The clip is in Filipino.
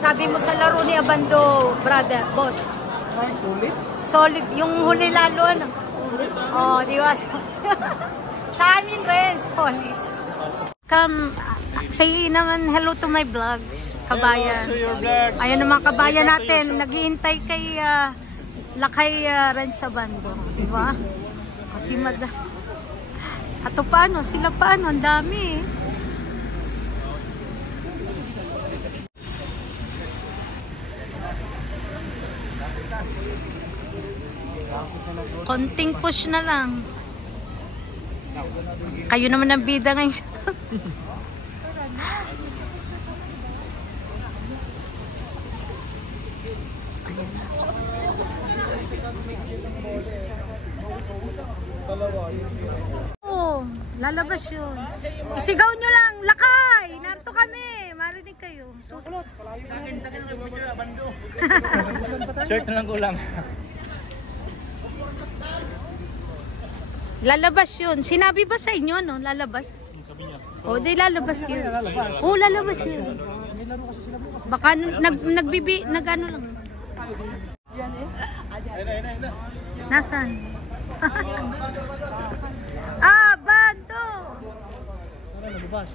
Sabi mo sa laro ni Abando, brother, boss. Solid? Solid. Yung huli lalo, ano? Oh, di ba? Sa amin rin, solid. Come, say naman hello to my vlogs, kabayan. Hello to your vlogs. Ayan ang mga kabayan natin, naghihintay kay Lakay Renz Abando, di ba? Kasi ato paano, sila paano, ang dami eh. Konting push na lang. Kayo naman ang bida ngayon. Oh, lalabas yun. Isigaw nyo lang, Lakay! Narito kami. Marinig kayo. Susunod. Shirt na lang kulang. Lalabas yun. Sinabi ba sa inyo, no? Lalabas? O, di lalabas yun. O, lalabas yun. Baka nag-ano lang. Nasaan? Ah, Bando! Sana nalabas.